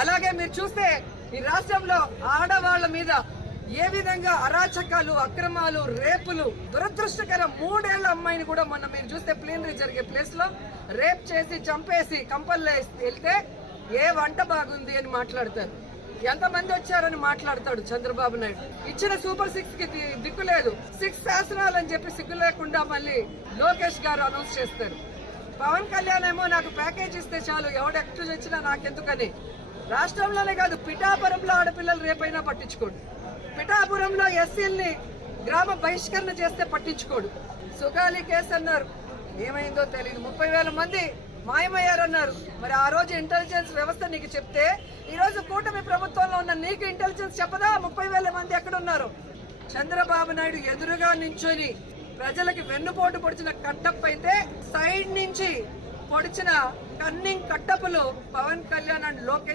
అలాగే మీరు చూస్తే ఈ రాష్ట్రంలో ఆడవాళ్ల మీద ఏ విధంగా అరాచకాలు, అక్రమాలు, రేపులు, దురదృష్టకర 3 ఏళ్ల అమ్మాయిని కూడా మొన్న మీరు చూస్తే ప్లీనరీ జరిగే ప్లేస్ లో రేప్ చేసి చంపేసి కంపల్లో వెళ్తే ఏ వంట బాగుంది అని మాట్లాడతారు. ఎంతమంది వచ్చారని మాట్లాడతాడు చంద్రబాబు నాయుడు. ఇచ్చిన సూపర్ 6 కి దిక్కు లేదు. 6 శాసనాలు అని చెప్పి సిగ్గు లేకుండా మళ్ళీ లోకేష్ గారు అనౌన్స్ చేస్తారు. పవన్ కళ్యాణ్ ఏమో నాకు ప్యాకేజ్ ఇస్తే చాలు, ఎవడు ఎక్కడ వచ్చినా నాకెందుకని. రాష్ట్రంలోనే కాదు, పిఠాపురంలో ఆడపిల్లలు రేపైనా పట్టించుకోడు. పిఠాపురంలో ఎస్సీల్ని గ్రామ బహిష్కరణ చేస్తే పట్టించుకోడు. సుగాలి కేసు అన్నారు, ఏమైందో తెలియదు. 30,000 మంది మాయమయ్యారన్నారు. మరి ఆ రోజు ఇంటెలిజెన్స్ వ్యవస్థ నీకు చెప్తే ఈ రోజు కూటమి ప్రభుత్వంలో ఉన్న నీకు ఇంటెలిజెన్స్ చెప్పదా 30,000 మంది ఎక్కడున్నారు? చంద్రబాబు నాయుడు ఎదురుగా నించొని ప్రజలకి వెన్నుపోటు పొడిచిన కట్టప్ప అయితే సైడ్ నుంచి పొడిచిన కన్నింగ్ కట్టపులు పవన్ కళ్యాణ్ అండ్ లోకేష్